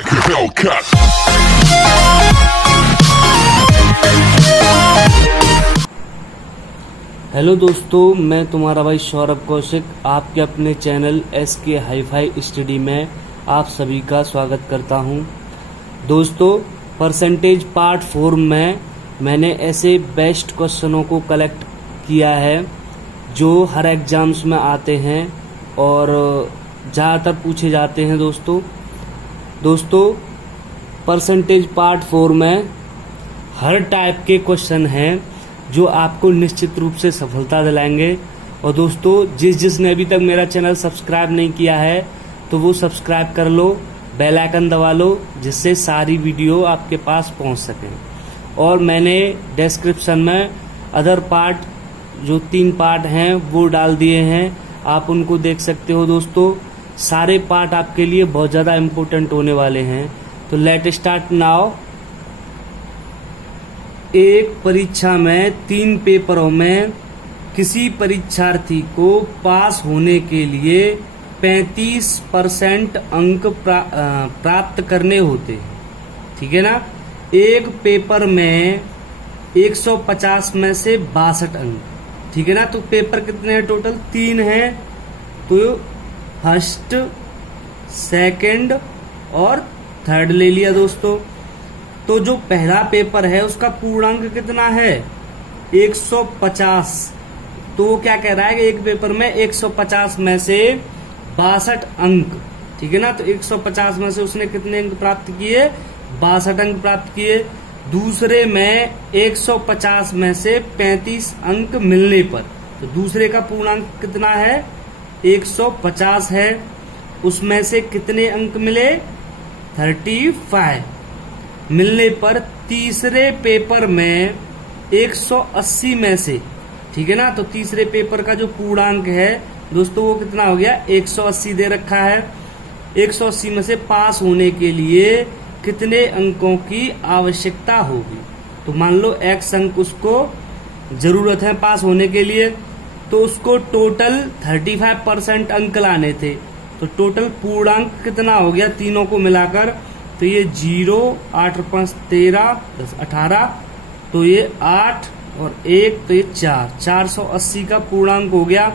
Hellcat. Hello दोस्तों, मैं तुम्हारा भाई सौरभ कौशिक आपके अपने चैनल SK हाई-फाई स्टडी में आप सभी का स्वागत करता हूं। दोस्तों, परसेंटेज पार्ट 4 में मैंने ऐसे बेस्ट क्वेश्चनों को कलेक्ट किया है जो हर एग्जाम्स में आते हैं और ज़्यादातर पूछे जाते हैं। दोस्तों परसेंटेज पार्ट 4 में हर टाइप के क्वेश्चन हैं जो आपको निश्चित रूप से सफलता दिलाएंगे। और दोस्तों, जिसने अभी तक मेरा चैनल सब्सक्राइब नहीं किया है तो वो सब्सक्राइब कर लो, बेल आइकन दबा लो, जिससे सारी वीडियो आपके पास पहुंच सकें। और मैंने डिस्क्रिप्शन में अदर पार्ट जो 3 पार्ट हैं वो डाल दिए हैं, आप उनको देख सकते हो। दोस्तों, सारे पार्ट आपके लिए बहुत ज़्यादा इम्पोर्टेंट होने वाले हैं। तो लेट स्टार्ट नाउ। एक परीक्षा में 3 पेपरों में किसी परीक्षार्थी को पास होने के लिए 35% अंक प्राप्त करने होते हैं, ठीक है ना। एक पेपर में 150 में से 62 अंक, ठीक है ना। तो पेपर कितने हैं टोटल? 3 हैं। तो फर्स्ट, सेकंड और थर्ड ले लिया दोस्तों। तो जो पहला पेपर है उसका पूर्णांक कितना है? 150। तो वो क्या कह रहा है कि एक पेपर में 150 में से 62 अंक, ठीक है ना। तो 150 में से उसने कितने अंक प्राप्त किए? 62 अंक प्राप्त किए। दूसरे में 150 में से 35 अंक मिलने पर, तो दूसरे का पूर्णांक कितना है? 150 है। उसमें से कितने अंक मिले? 35 मिलने पर तीसरे पेपर में 180 में से, ठीक है ना। तो तीसरे पेपर का जो पूर्णांक है दोस्तों वो कितना हो गया? 180 दे रखा है। 180 में से पास होने के लिए कितने अंकों की आवश्यकता होगी? तो मान लो X अंक उसको जरूरत है पास होने के लिए, तो उसको टोटल 35% अंक लाने थे। तो टोटल पूर्णांक कितना हो गया तीनों को मिलाकर? तो ये 0, 8 और 5 13, 10 18, तो ये 8 और 1, तो ये 4, 480 का पूर्णांक हो गया।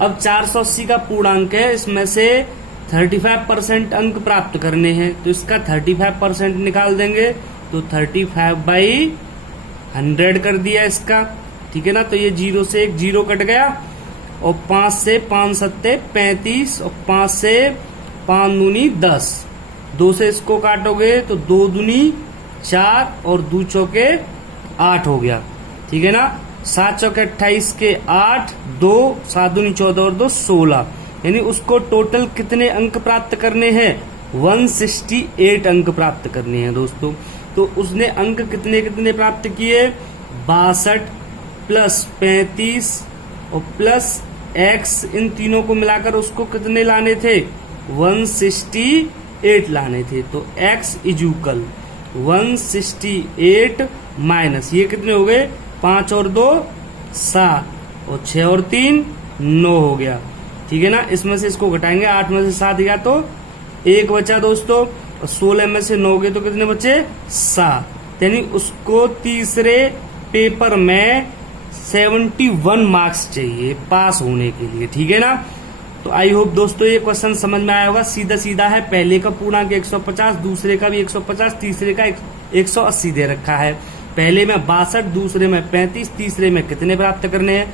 अब 480 का पूर्णांक है, इसमें से 35% अंक प्राप्त करने हैं, तो इसका 35% निकाल देंगे। तो 35/100 कर दिया इसका, ठीक है ना। तो ये 0 से 1 0 कट गया, और 5 से 5 सत्ते 35, और 5 से 5 दूनी 10, 2 से इसको काटोगे तो 2 दूनी 4 और 2 चौके 8 हो गया, ठीक है ना। 7 चौके 28 के 8, 2 7 दूनी 14 और 2 16, यानी उसको टोटल कितने अंक प्राप्त करने हैं? 168 अंक प्राप्त करने हैं दोस्तों। तो उसने अंक कितने कितने प्राप्त किए? 62 प्लस 35 और प्लस x, इन तीनों को मिलाकर उसको कितने लाने थे? 168 लाने थे। तो x इक्वल 168 माइनस ये कितने हो गए? 5 और 2 7, और 6 और 3 9 हो गया, ठीक है ना। इसमें से इसको घटाएंगे, 8 में से 7 गया तो 1 बचा दोस्तों, और 16 में से 9 गए तो कितने बचे? 7। यानी उसको तीसरे पेपर में 71 मार्क्स चाहिए पास होने के लिए, ठीक है ना। तो आई होप दोस्तों ये क्वेश्चन समझ में आया होगा। सीधा सीधा है, पहले का पूर्णांक 150, दूसरे का भी 150, तीसरे का 180 दे रखा है। पहले में 62, दूसरे में 35, तीसरे में कितने प्राप्त करने हैं?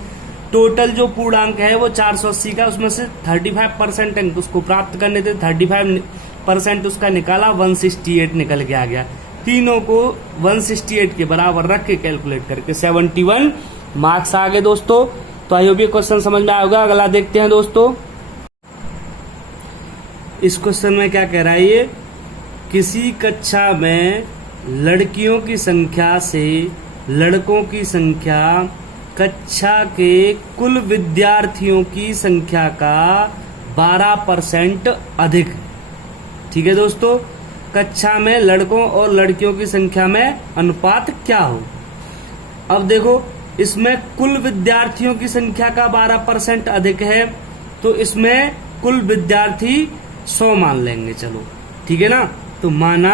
टोटल जो पूर्णांक है वो 480 का, उसमें से 35% अंक उसको प्राप्त करने थे। 35% उसका निकाला, 168 निकल के आ गया। तीनों को 168 के बराबर रख के कैलकुलेट करके 71 मार्क्स आ गए दोस्तों। तो आई होप ये क्वेश्चन समझ में आया होगा। अगला देखते हैं दोस्तों। इस क्वेश्चन में क्या कह रहा है ये? किसी कक्षा में लड़कियों की संख्या से लड़कों की संख्या कक्षा के कुल विद्यार्थियों की संख्या का 12% अधिक, ठीक है दोस्तों। कक्षा में लड़कों और लड़कियों की संख्या में अनुपात क्या हो? अब देखो, इसमें कुल विद्यार्थियों की संख्या का 12% अधिक है, तो इसमें कुल विद्यार्थी 100 मान लेंगे, चलो ठीक है ना। तो माना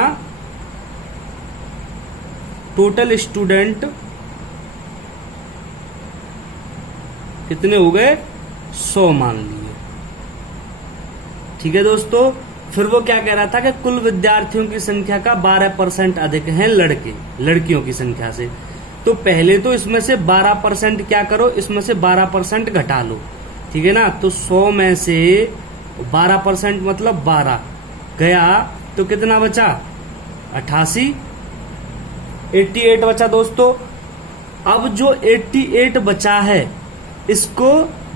टोटल स्टूडेंट कितने हो गए, 100 मान लिए। ठीक है दोस्तों, फिर वो क्या कह रहा था कि कुल विद्यार्थियों की संख्या का 12% अधिक हैं लड़के लड़कियों की संख्या से। तो पहले तो इसमें से 12% क्या करो, इसमें से 12% घटा लो। ठीक है ना, तो 100 में से 12% मतलब 12 गया तो कितना बचा, 88 बचा दोस्तों। अब जो 88 बचा है इसको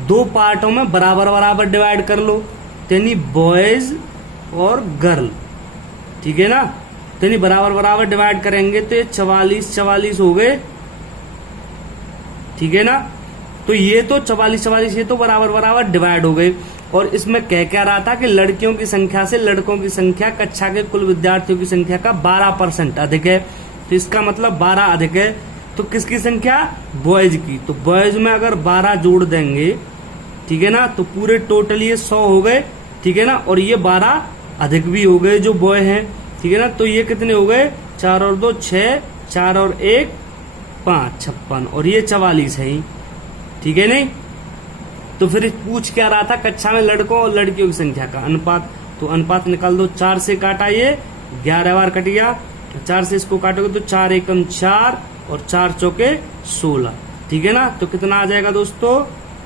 दो पार्टों में बराबर बराबर डिवाइड कर लो, यानी बॉयज और गर्ल। ठीक है ना, तो यानी बराबर बराबर डिवाइड करेंगे तो ये 44 हो गए। ठीक है ना, तो ये तो 44 ये तो बराबर बराबर डिवाइड हो गए। और इसमें क्या रहा था कि लड़कियों की संख्या से लड़कों की संख्या कक्षा के कुल विद्यार्थियों की संख्या का 12% अधिक है। तो इसका मतलब 12 अधिक है, तो किसकी संख्या, बॉयज की। तो बॉयज में अगर 12 जोड़ देंगे, ठीक है ना, तो पूरे टोटल ये 100 हो गए। ठीक है ना, और ये 12 अधिक भी हो गए जो बॉय हैं। ठीक है ना, तो ये कितने हो गए, 4 और 2 6, 4 और 1 5, 56 और ये 44 है ही। ठीक है नहीं, तो फिर पूछ क्या रहा था, कक्षा में लड़कों और लड़कियों की संख्या का अनुपात। तो अनुपात निकाल दो, 4 से काटा ये 11 बार कट गया, 4 से इसको काटोगे तो 4 एकम 4 और 4 चौके 16। ठीक है ना, तो कितना आ जाएगा दोस्तों,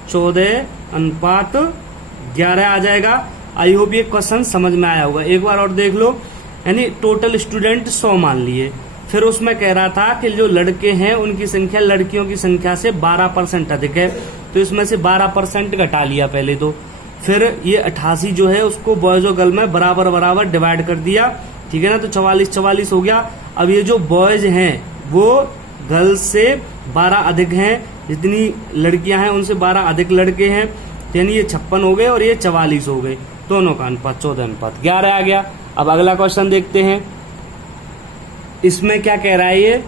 14:11 आ जाएगा। आई होप ये क्वेश्चन समझ में आया होगा। एक बार और देख लो, यानी टोटल स्टूडेंट 100 मान लिए। फिर उसमें कह रहा था कि जो लड़के हैं उनकी संख्या लड़कियों की संख्या से 12% अधिक है, तो इसमें से 12% घटा लिया पहले तो। फिर ये 88 जो है उसको बॉयज और गर्ल में बराबर बराबर डिवाइड कर दिया। ठीक है ना, तो 44 हो गया। अब ये जो बॉयज हैं वो गर्ल्स से 12 अधिक हैं, जितनी लड़कियां हैं उनसे 12 अधिक लड़के हैं, यानी ये 56 हो गए और ये 44 हो गए। दोनों का अनुपात 14:11 आ गया। अब अगला क्वेश्चन देखते हैं, इसमें क्या कह रहा है, ये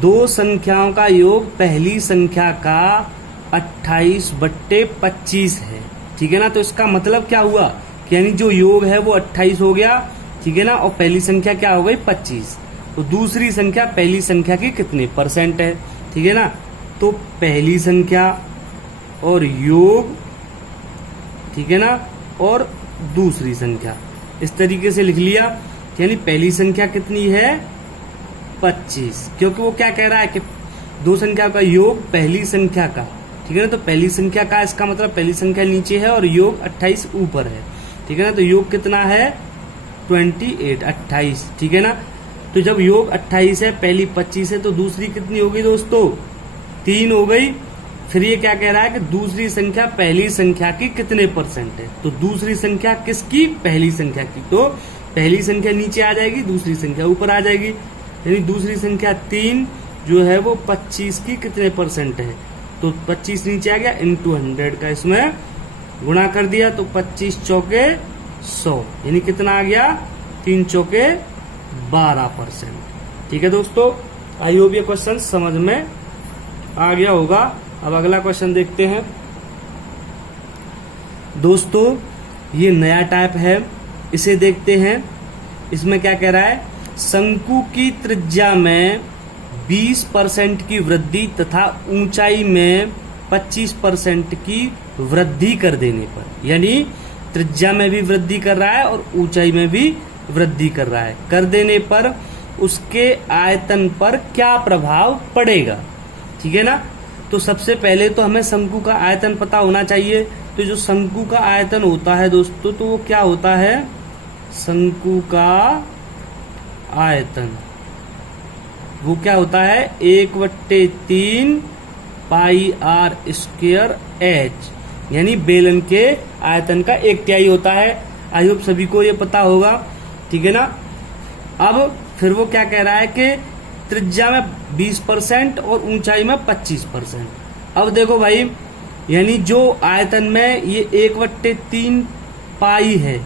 दो संख्याओं का योग पहली संख्या का 28/25 है। ठीक है ना, तो इसका मतलब क्या हुआ कि यानी जो योग है वो 28 हो गया। ठीक है ना, और पहली संख्या क्या हो गई, 25। तो दूसरी संख्या पहली संख्या की कितने परसेंट है। ठीक है ना, तो पहली संख्या और योग, ठीक है ना, और दूसरी संख्या इस तरीके से लिख लिया। यानी पहली संख्या कितनी है, 25, क्योंकि वो क्या कह रहा है कि दो संख्या का योग पहली संख्या का। ठीक है ना, तो पहली संख्या का इसका मतलब पहली संख्या नीचे है और योग 28 ऊपर है। ठीक है ना, तो योग कितना है, 28। ठीक है ना, तो जब योग 28 है, पहली 25 है, तो दूसरी कितनी हो गई दोस्तों, 3 हो गई। फिर ये क्या कह रहा है कि दूसरी संख्या पहली संख्या की कितने परसेंट है। तो दूसरी संख्या किसकी, पहली संख्या की। तो पहली संख्या नीचे आ जाएगी, दूसरी संख्या ऊपर आ जाएगी। यानी दूसरी संख्या 3 जो है वो 25 की कितने परसेंट है। तो 25 नीचे आ गया, इंटू 100 का इसमें गुणा कर दिया, तो 25 चौके 100, यानी कितना आ गया, 3 चौके 12%। ठीक है दोस्तों, आई होप ये क्वेश्चन समझ में आ गया होगा। अब अगला क्वेश्चन देखते हैं दोस्तों, ये नया टाइप है, इसे देखते हैं। इसमें क्या कह रहा है, शंकु की त्रिज्या में 20% की वृद्धि तथा ऊंचाई में 25% की वृद्धि कर देने पर, यानी त्रिज्या में भी वृद्धि कर रहा है और ऊंचाई में भी वृद्धि कर रहा है, कर देने पर उसके आयतन पर क्या प्रभाव पड़ेगा। ठीक है ना, तो सबसे पहले तो हमें शंकु का आयतन पता होना चाहिए। तो जो शंकु का आयतन होता है दोस्तों, तो वो क्या होता है, शंकु का आयतन वो क्या होता है, 1/3 πr² h, यानी बेलन के आयतन का 1/3 होता है। आई होप सभी को ये पता होगा। ठीक है ना, अब फिर वो क्या कह रहा है कि त्रिज्या में 20% और ऊंचाई में 25%। अब देखो भाई, यानी जो आयतन में ये 1/3 पाई है,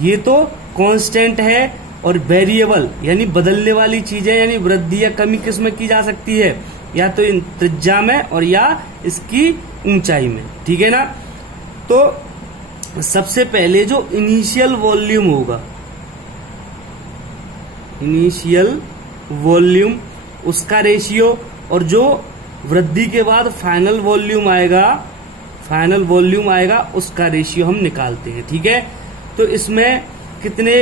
ये तो कांस्टेंट है और वेरिएबल यानी बदलने वाली चीजें, यानी वृद्धि या कमी किस में की जा सकती है, या तो इन त्रिज्या में और या इसकी ऊंचाई में। ठीक है ना, तो सबसे पहले जो इनिशियल वॉल्यूम होगा, इनिशियल वॉल्यूम उसका रेशियो, और जो वृद्धि के बाद फाइनल वॉल्यूम आएगा उसका रेशियो हम निकालते हैं। ठीक है, तो इसमें कितने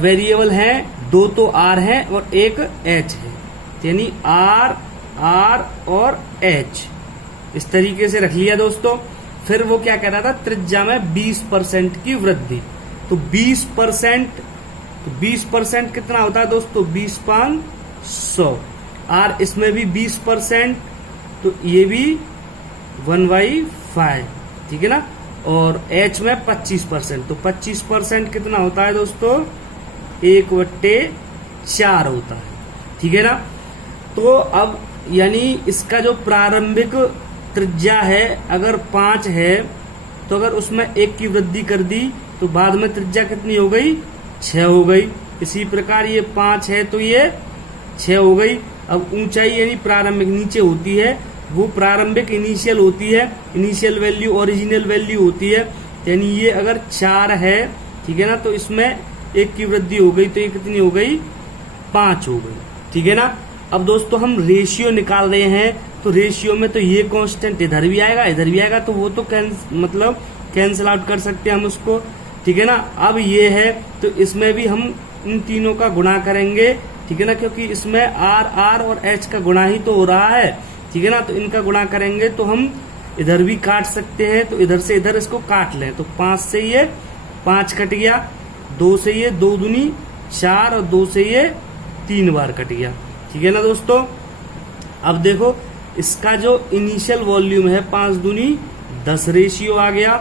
वेरिएबल हैं? 2 तो आर हैं और एक एच है, यानी आर और एच इस तरीके से रख लिया दोस्तों। फिर वो क्या कह रहा था? त्रिज्या में 20% की वृद्धि। तो 20% कितना होता है दोस्तों? 20/100। आर इसमें भी 20%, तो ये भी 1/5, ठीक है ना। और एच में 25%, तो 25% कितना होता है दोस्तों? 1/4 होता है, ठीक है ना। तो अब यानी इसका जो प्रारंभिक त्रिज्या है अगर 5 है, तो अगर उसमें 1 की वृद्धि कर दी तो बाद में त्रिज्या कितनी हो गई? 6 हो गई। इसी प्रकार ये 5 है तो ये 6 हो गई। अब ऊंचाई यानी प्रारंभिक नीचे होती है, वो प्रारंभिक इनिशियल होती है, इनिशियल वैल्यू ओरिजिनल वैल्यू होती है, यानी ये अगर 4 है, ठीक है ना, तो इसमें 1 की वृद्धि हो गई तो ये कितनी हो गई? 5 हो गई, ठीक है ना। अब दोस्तों हम रेशियो निकाल रहे हैं, तो रेशियो में तो ये कांस्टेंट इधर भी आएगा, तो वो तो कैंसिल आउट कर सकते हैं हम उसको, ठीक है ना। अब ये है तो इसमें भी हम इन तीनों का गुणा करेंगे, ठीक है ना, क्योंकि इसमें आर और एच का गुणा ही तो हो रहा है, ठीक है ना। तो इनका गुणा करेंगे तो हम इधर भी काट सकते हैं, तो इधर से इधर इसको काट लें, तो 5 से ये 5 कट गया, 2 से ये 2 दूनी 4 और 2 से ये 3 बार कट गया, ठीक है ना दोस्तों। अब देखो इसका जो इनिशियल वॉल्यूम है 5 दूनी 10 रेशियो आ गया,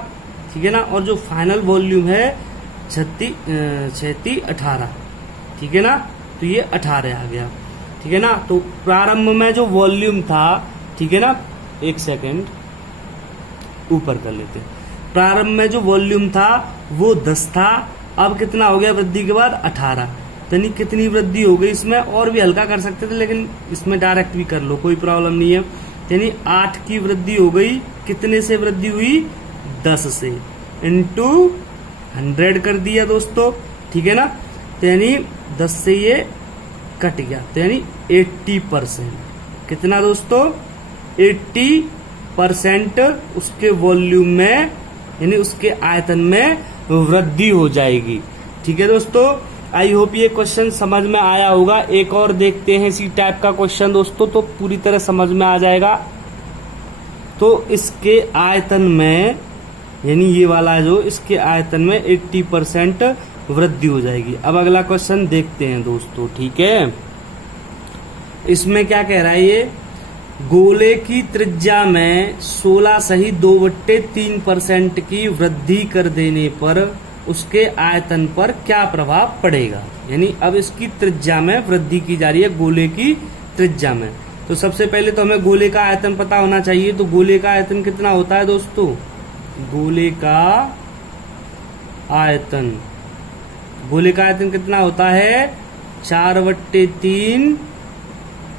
ठीक है ना, और जो फाइनल वॉल्यूम है 36 18, ठीक है ना, तो ये 18 आ गया, ठीक है ना। तो प्रारंभ में जो वॉल्यूम था, ठीक है ना, एक सेकेंड ऊपर कर लेते हैं। प्रारंभ में जो वॉल्यूम था वो 10 था, अब कितना हो गया वृद्धि के बाद? 18। यानी कितनी वृद्धि हो गई? इसमें और भी हल्का कर सकते थे, लेकिन इसमें डायरेक्ट भी कर लो, कोई प्रॉब्लम नहीं है। यानी 8 की वृद्धि हो गई। कितने से वृद्धि हुई? 10 से, इंटू 100 कर दिया दोस्तों, ठीक है ना। तो यानी 10 से ये कट गया, तो यानी 80%। कितना दोस्तों? 80% उसके वॉल्यूम में यानी उसके आयतन में वृद्धि हो जाएगी, ठीक है दोस्तों। आई होप ये क्वेश्चन समझ में आया होगा। एक और देखते हैं इसी टाइप का क्वेश्चन दोस्तों, तो पूरी तरह समझ में आ जाएगा। तो इसके आयतन में यानी ये वाला जो इसके आयतन में 80% वृद्धि हो जाएगी। अब अगला क्वेश्चन देखते हैं दोस्तों, ठीक है। इसमें क्या कह रहा है ये? गोले की त्रिज्या में 16 सही 2/3% की वृद्धि कर देने पर उसके आयतन पर क्या प्रभाव पड़ेगा? यानी अब इसकी त्रिज्या में वृद्धि की जा रही है, गोले की त्रिज्या में। तो सबसे पहले तो हमें गोले का आयतन पता होना चाहिए। तो गोले का आयतन कितना होता है दोस्तों? गोले का आयतन कितना होता है? 4/3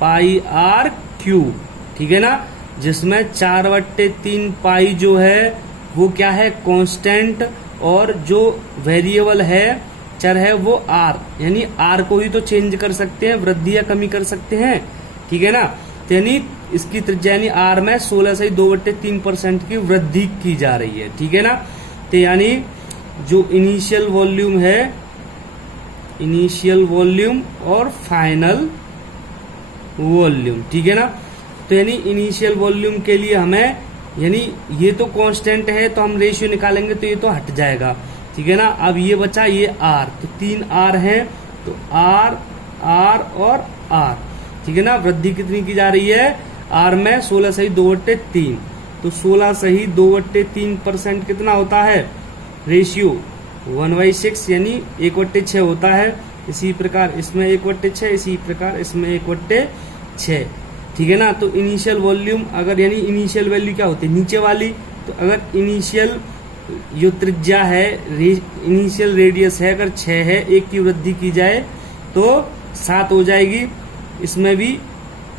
पाई आर क्यूब, ठीक है ना। जिसमें 4/3 पाई जो है वो क्या है? कांस्टेंट, और जो वेरिएबल है, चर है, वो आर, यानी आर को ही तो चेंज कर सकते हैं, वृद्धि या कमी कर सकते हैं, ठीक है ना। तो यानी इसकी त्रिज्या यानी आर में 16 से 2/3% की वृद्धि की जा रही है, ठीक है ना। तो यानी जो इनिशियल वॉल्यूम है, इनिशियल वॉल्यूम और फाइनल वॉल्यूम, ठीक है ना। तो यानी इनिशियल वॉल्यूम के लिए हमें यानी ये तो कांस्टेंट है, तो हम रेशियो निकालेंगे तो ये तो हट जाएगा, ठीक है ना। अब ये बचा ये आर, तो 3 आर हैं, तो आर और आर, ठीक है ना। वृद्धि कितनी की जा रही है? आर में 16 सही 2/3, तो 16 सही 2/3% कितना होता है? रेशियो 1/6 यानी 1/6 होता है। इसी प्रकार इसमें 1/6, इसी प्रकार इसमें 1/6, ठीक है ना। तो इनिशियल वॉल्यूम अगर यानी इनिशियल वैल्यू क्या होती है? नीचे वाली। तो अगर इनिशियल जो त्रिज्या है, इनिशियल रेडियस है, अगर 6 है, 1 की वृद्धि की जाए तो 7 हो जाएगी। इसमें भी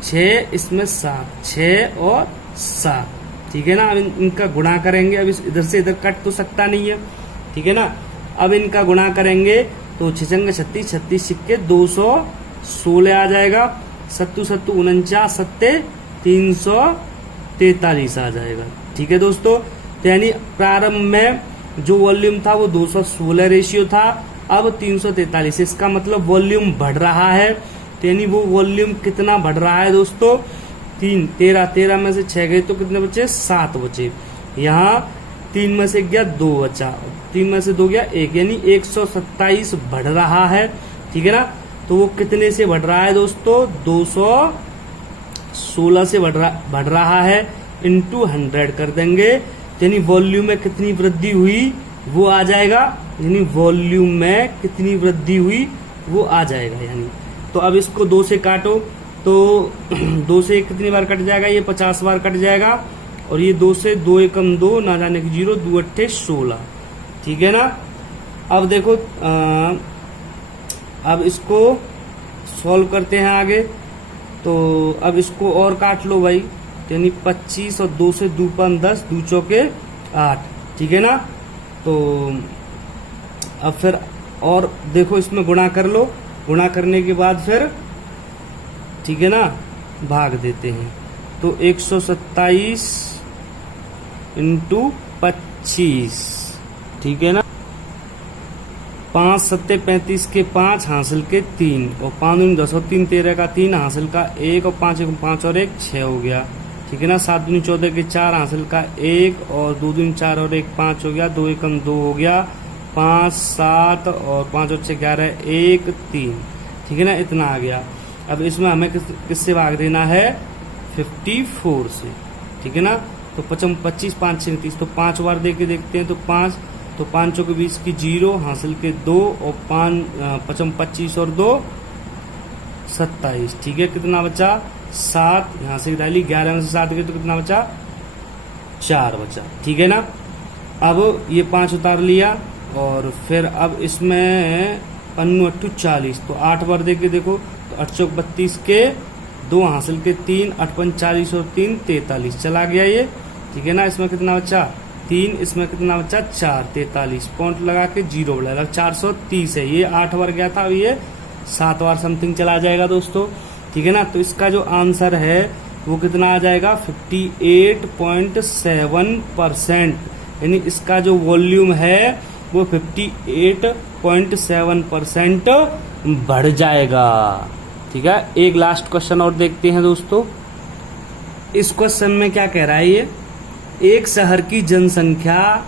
6, इसमें 7, 6 और 7, ठीक है ना। अब इनका गुणा करेंगे। अब इधर से इधर कट तो सकता नहीं है, ठीक है ना। अब इनका गुणा करेंगे तो 6 36, 36 सिक्के 216 आ जाएगा। 7 7 49, 7 343 आ जाएगा। ठीक है दोस्तों, तो यानी प्रारंभ में जो वॉल्यूम था वो 216 रेशियो था, अब 343। इसका मतलब वॉल्यूम बढ़ रहा है। तो यानी वो वॉल्यूम कितना बढ़ रहा है दोस्तों? 13 में से 6 गए तो कितने बचे? 7 बचे। यहाँ 3 में से गया 2 बचा, 3 में से 2 गया 1, यानी 127 बढ़ रहा है। ठीक है ना, तो वो कितने से बढ़ रहा है दोस्तों? 216 से बढ़ रहा है, इंटू 100 कर देंगे, यानी वॉल्यूम में कितनी वृद्धि हुई वो आ जाएगा। यानी वॉल्यूम में कितनी वृद्धि हुई वो आ जाएगा। यानी तो अब इसको 2 से काटो, तो 2 से कितनी बार कट जाएगा? ये 50 बार कट जाएगा। और ये 2 से 2 एकम 2, ना जाने की 0, 2 अट्ठे 16। ठीक है ना। अब देखो अब इसको सॉल्व करते हैं आगे। तो अब इसको और काट लो भाई, यानी 25 और 2 से 2 5 10, 2 चौके 8। ठीक है ना। तो अब फिर और देखो इसमें गुणा कर लो, गुणा करने के बाद फिर ठीक है ना भाग देते हैं। तो 127 इंटू 25, ठीक है ना। 5 7 35 के 5 हासिल के 3, और 5 दूनी 10 और 3 13 का 3 हासिल का 1, और 5 1 5 और 1 6 हो गया। ठीक है ना। 7 दूनी 14 के 4 हासिल का 1, और 2 दूनी 4 और 1 5 हो गया। 2 एकम 2 हो गया। 5 7 और 5 और 6 11 1 3। ठीक है ना, इतना आ गया। अब इसमें हमें किससे भाग देना है? 54 से। ठीक है ना। तो 25 5 6 30, तो 5 बार दे के देखते हैं। तो 5, तो 5 के 20 की 0 हासिल के 2, और 5 25 और 2 27। ठीक है, कितना बचा? 7। यहाँ से डाली 11 में से 7 गए तो कितना बचा? 4 बचा। ठीक है ना। अब ये 5 उतार लिया, और फिर अब इसमें 5 8 40, तो 8 बार दे के देखो। तो 8 चौक 32 के 2 हासिल के 3, 8 5 40 और 3 43, चला गया ये। ठीक है ना। इसमें कितना बचा? 3, इसमें कितना बचा? 4 43, पॉइंट लगा के 0 बढ़ाया, 430 है। ये 8 बार गया था, अब ये 7 बार समथिंग चला जाएगा दोस्तों। ठीक है ना। तो इसका जो आंसर है वो कितना आ जाएगा? 58.7%। यानी इसका जो वॉल्यूम है वो 58.7% बढ़ जाएगा। ठीक है। एक लास्ट क्वेश्चन और देखते हैं दोस्तों। इस क्वेश्चन में क्या कह रहा है ये? एक शहर की जनसंख्या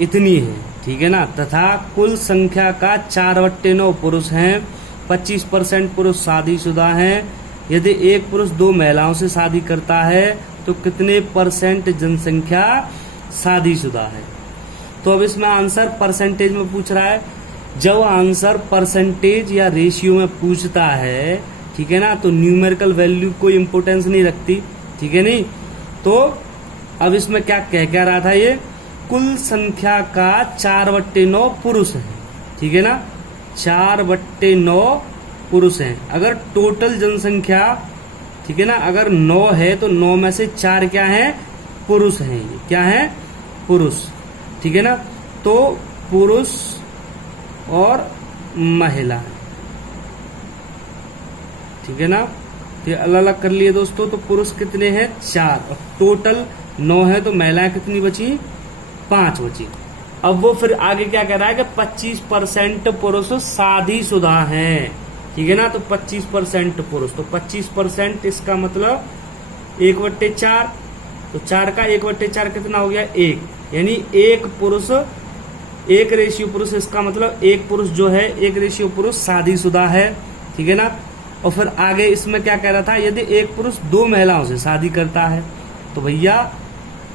इतनी है, ठीक है ना, तथा कुल संख्या का 4/9 पुरुष हैं, 25% पुरुष शादीशुदा हैं। यदि एक पुरुष 2 महिलाओं से शादी करता है तो कितने % जनसंख्या शादीशुदा है? तो अब इसमें आंसर परसेंटेज में पूछ रहा है। जब आंसर परसेंटेज या रेशियो में पूछता है, ठीक है ना, तो न्यूमेरिकल वैल्यू कोई इंपोर्टेंस नहीं रखती। ठीक है नहीं। तो अब इसमें क्या कह रहा था ये? कुल संख्या का 4/9 पुरुष है। ठीक है ना, 4/9 पुरुष हैं। अगर टोटल जनसंख्या, ठीक है ना, अगर 9 है तो 9 में से 4 क्या है? पुरुष हैं। ये क्या है? पुरुष। ठीक है ना। तो पुरुष और महिला, ठीक है ना, तो अलग अलग कर लिए दोस्तों। तो पुरुष कितने हैं? 4, और टोटल 9 है, तो महिलाएं कितनी बची? 5 बची। अब वो फिर आगे क्या कह रहा है कि 25% पुरुष शादीशुदा हैं। ठीक है ना। तो 25% पुरुष, तो 25% इसका मतलब 1/4, तो 4 का 1/4 कितना हो गया? 1। यानी एक पुरुष, 1 रेशियो पुरुष, इसका मतलब एक पुरुष जो है, 1 रेशियो पुरुष शादीशुदा है। ठीक है ना। और फिर आगे इसमें क्या कह रहा था? यदि एक पुरुष 2 महिलाओं से शादी करता है, तो भैया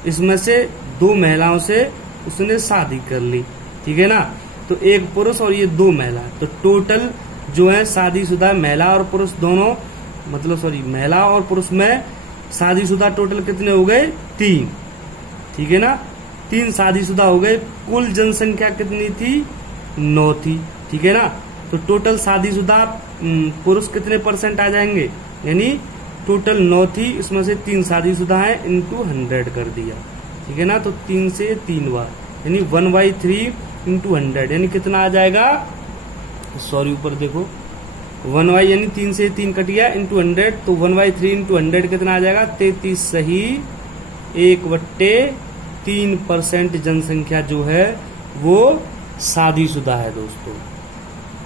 इसमें से 2 महिलाओं से उसने शादी कर ली। ठीक है ना। तो एक पुरुष और ये 2 महिला, तो टोटल जो है शादीशुदा महिला और पुरुष दोनों, मतलब सॉरी महिला और पुरुष में शादीशुदा टोटल कितने हो गए? 3। ठीक है ना, 3 शादीशुदा हो गए। कुल जनसंख्या कितनी थी? 9 थी। ठीक है ना। तो टोटल शादीशुदा पुरुष कितने % आ जाएंगे? यानी टोटल 9 थी, इसमें से 3 शादीशुदा है, इंटू 100 कर दिया। ठीक है ना। तो 3 से 3 बार, यानी 1/3 इंटू 100, यानी कितना आ जाएगा? सॉरी ऊपर देखो, 1y यानी 3 से 3 कट गया इंटू 100, तो 1/3 इंटू 100 कितना आ जाएगा 33 सही 1/3% जनसंख्या जो है वो शादीशुदा है दोस्तों।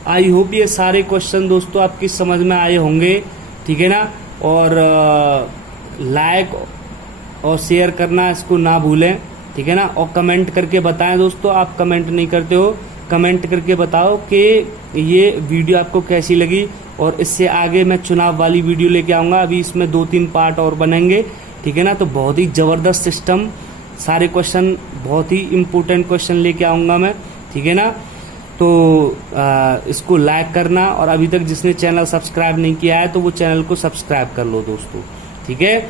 आई होप ये सारे क्वेश्चन दोस्तों आपकी समझ में आए होंगे, ठीक है ना। और लाइक और शेयर करना इसको ना भूलें, ठीक है ना। और कमेंट करके बताएं दोस्तों, आप कमेंट नहीं करते हो, कमेंट करके बताओ कि ये वीडियो आपको कैसी लगी। और इससे आगे मैं चुनाव वाली वीडियो लेके आऊंगा, अभी इसमें 2-3 पार्ट और बनेंगे, ठीक है ना। तो बहुत ही जबरदस्त सिस्टम, सारे क्वेश्चन बहुत ही इम्पोर्टेंट क्वेश्चन लेके आऊंगा मैं, ठीक है ना। तो इसको लाइक करना, और अभी तक जिसने चैनल सब्सक्राइब नहीं किया है तो वो चैनल को सब्सक्राइब कर लो दोस्तों, ठीक है।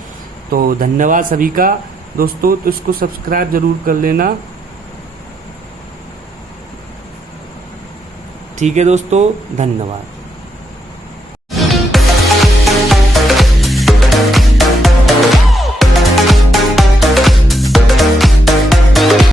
तो धन्यवाद सभी का दोस्तों, तो इसको सब्सक्राइब जरूर कर लेना, ठीक है दोस्तों, धन्यवाद।